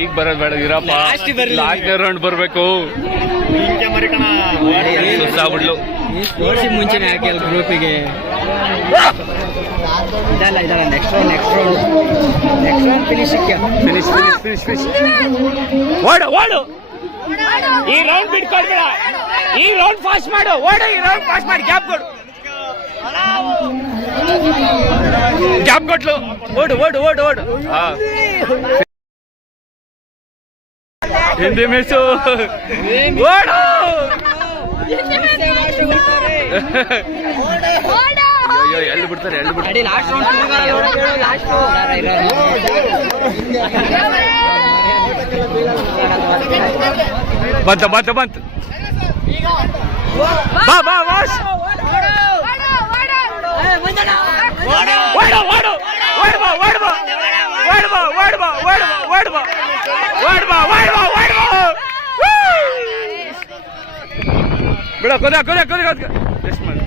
ಈಗ ಬರೋದ್ ಬೇಡ ಇರಪ್ಪ, ಲಾಸ್ಟ್ ರೌಂಡ್ ಬರ್ಬೇಕು. ಸುಸ್ತಾಗ್ಬಿಡ್ಲು ಮುಂಚೆನೆ ಹಾಕಿ ಗ್ರೂಪಿಗೆ ಇದಲ್ಲ ನೆಕ್ಸ್ಟ್ ರೌಂಡ್ ಫಿನಿಶ್. ಓಡು ಈ ರೌಂಡ್ ಬಿಟ್ಕೊಡ್ಬೇಡ, ಈ ರೌಂಡ್ ಫಾಸ್ಟ್ ಮಾಡು. ಓಡು, ಈ ರೌಂಡ್ ಫಾಸ್ಟ್ ಮಾಡಿ ಗ್ಯಾಪ್ ಕೊಡು. ಗ್ಯಾಪ್ ಕೊಟ್ಲು. ಓಡು. ಹಿಂದಿ ಮಿಸ್ಸು. ಓಡು. ಅಯ್ಯೋ, ಎಲ್ಲಿ ಬಿಡ್ತಾರೆ. ಬಂತು ಬಾ ವಾಶ್. ಬಿಡ ಕೊದ ಟೆಸ್ಟ್ ಮಾಡಿ.